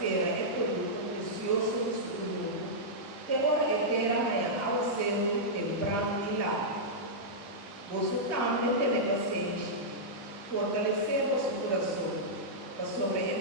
espera é produto precioso do futuro. Terror é terra ao centro temprano e lá. Você também tem paciência, fortalecer vosso coração, para sobre